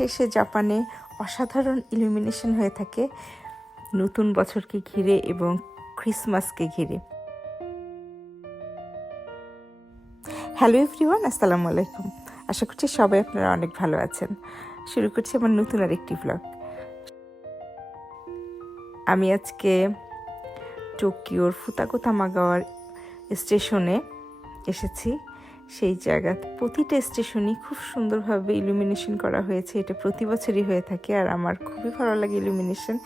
শেষে জাপানে অসাধারণ ইলুমিনেশন হয়ে থাকে নতুন বছরকে ঘিরে এবং ক্রিসমাসকে ঘিরে। হ্যালো এভরিওয়ান, আসসালামু আলাইকুম। আশা করছি সবাই আপনারা অনেক ভালো আছেন। শুরু করছি আমার নতুন আরেকটি ব্লগ। আমি আজকে টোকিওর ফুতাকো তামাগাওয়ার স্টেশনে এসেছি। সেই জায়গাতে প্রতিটা স্টেশনই খুব সুন্দরভাবে ইলুমিনেশন করা হয়েছে। এটা প্রতি বছরই হয়ে থাকে আর আমার খুবই ভালো লাগে ইলুমিনেশন।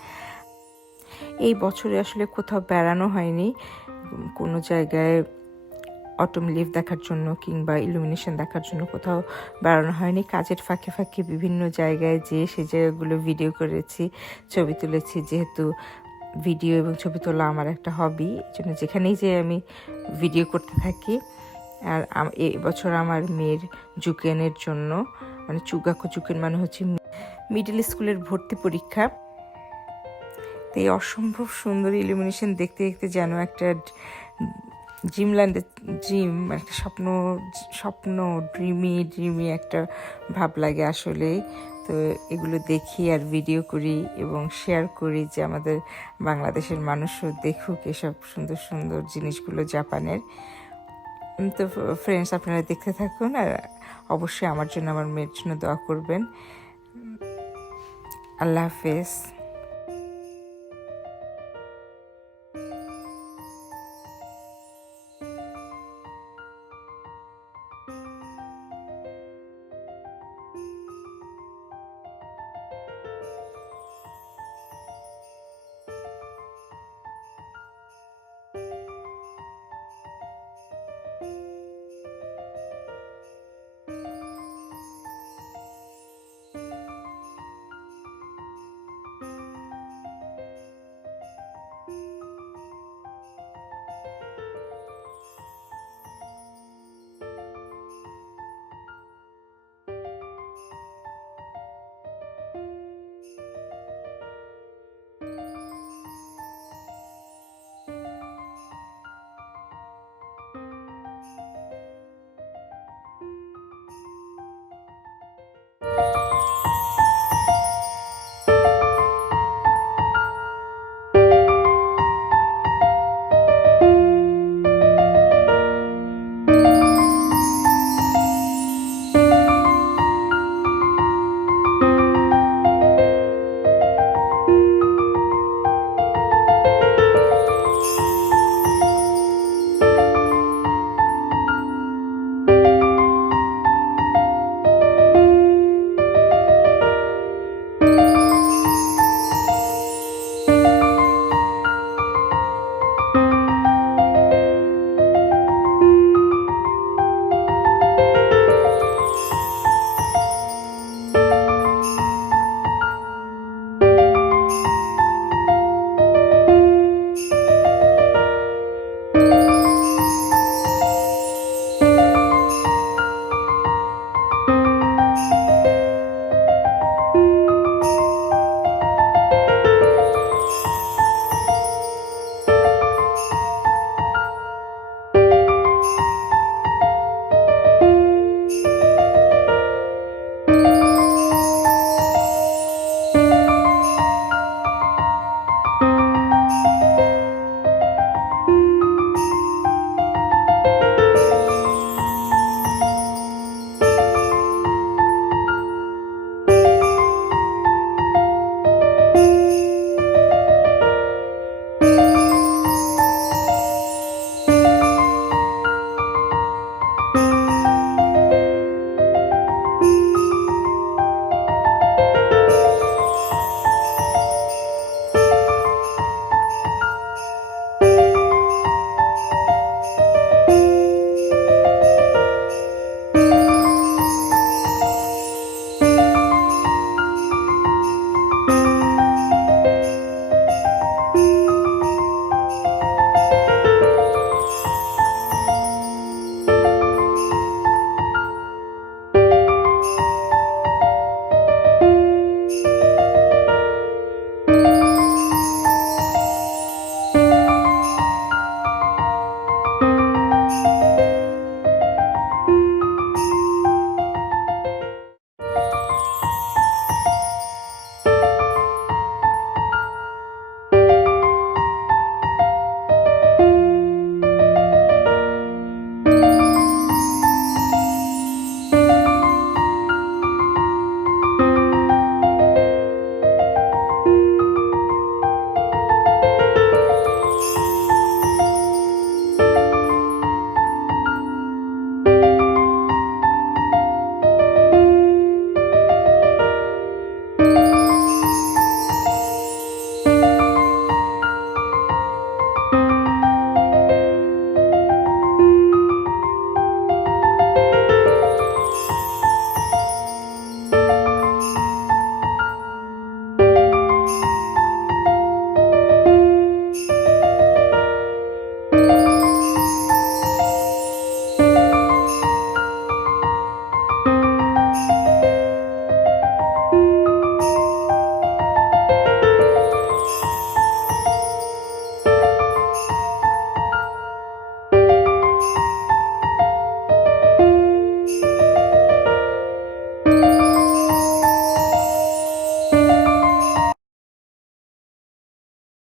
এই বছরে আসলে কোথাও বেড়ানো হয়নি, কোনো জায়গায় অটম লিভ দেখার জন্য কিংবা ইলুমিনেশন দেখার জন্য কোথাও বেড়ানো হয়নি। কাজের ফাঁকে ফাঁকে বিভিন্ন জায়গায় যেয়ে সেই জায়গাগুলো ভিডিও করেছি, ছবি তুলেছি। যেহেতু ভিডিও এবং ছবি তোলা আমার একটা হবি, এই জন্য যেখানেই যে আমি ভিডিও করতে থাকি। আর এবছর আমার মেয়ের জুকেনের জন্য, মানে চুগাকো জুকেন মানে হচ্ছে মিডল স্কুলের ভর্তি পরীক্ষা, তো এই অসম্ভব সুন্দর ইলুমিনেশন দেখতে দেখতে যেন একটা একটা স্বপ্ন ড্রিমি একটা ভাব লাগে আসলে। তো এগুলো দেখি আর ভিডিও করি এবং শেয়ার করি যে আমাদের বাংলাদেশের মানুষও দেখুক এসব সুন্দর সুন্দর জিনিসগুলো জাপানের। তো ফ্রেন্ডস, আপনারা দেখতে থাকুন আর অবশ্যই আমার জন্য, আমার মেয়ের জন্য দোয়া করবেন। আল্লাহ হাফেজ।